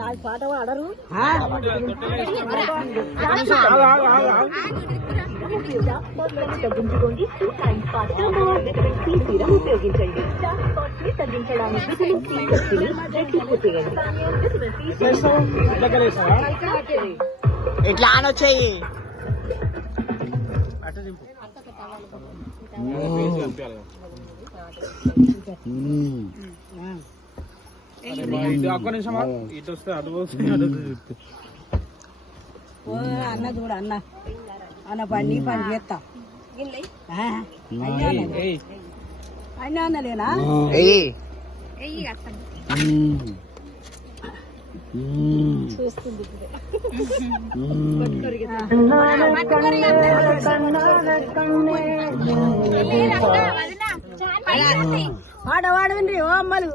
నాకు పాట పాడరు తగ్గించుకోండి ఉపయోగించండి తగ్గించడానికి ఎట్లా అనొచ్చాయి ఒక్క నిమిషం ఇటు వస్తే అటు అన్న చూడ అన్న అన్న పని చేస్తా అయినా అన్నలేనా చూస్తుంది పాడవాడండి ఓ అమ్మలు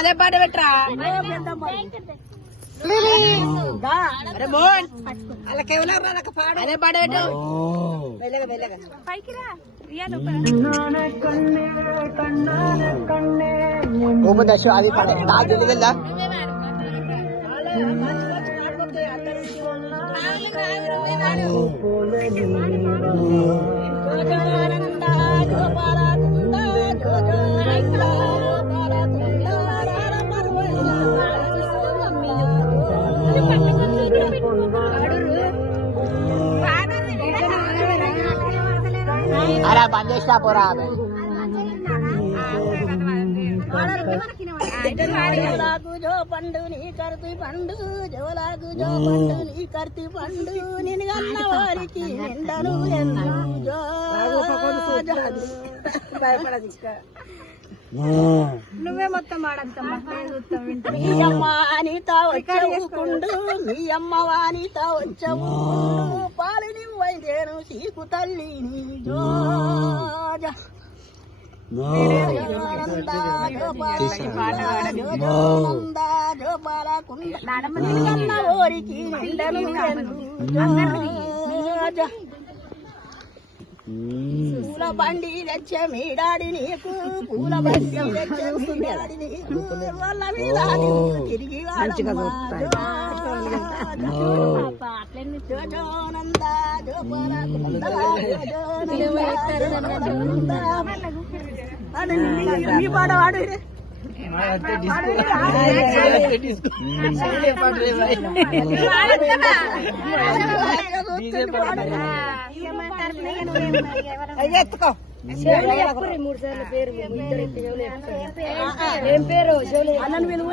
అదే పాట పెట్టరా అదే పాట పెట్టు అది పాట తెలియదా అలా బంద్ చేసినా పోరా జోలాగు జో పండు నీ కర్తి పండు జోలాగు జో పండు నీ కర్తి పండు నేను కన్న వారికి ఎండను నువ్వే మొత్తం ఆడంతమ్మా మీ అమ్మ అనిత వచ్చవుకుండు మీ అమ్మ వానిత వచ్చవుకుండు పాలిని వైదేను సీకు తల్లిని జో ఓరికి పూల బండి తెచ్చ మీడాడి నీకు పూల బండి తెచ్చ మీడాడి నీకు వాళ్ళ మీద తిరిగి ఈ పాట వాడు ఎత్తుకో 3 సార్లు పేరు ఏం పేరు అన్నను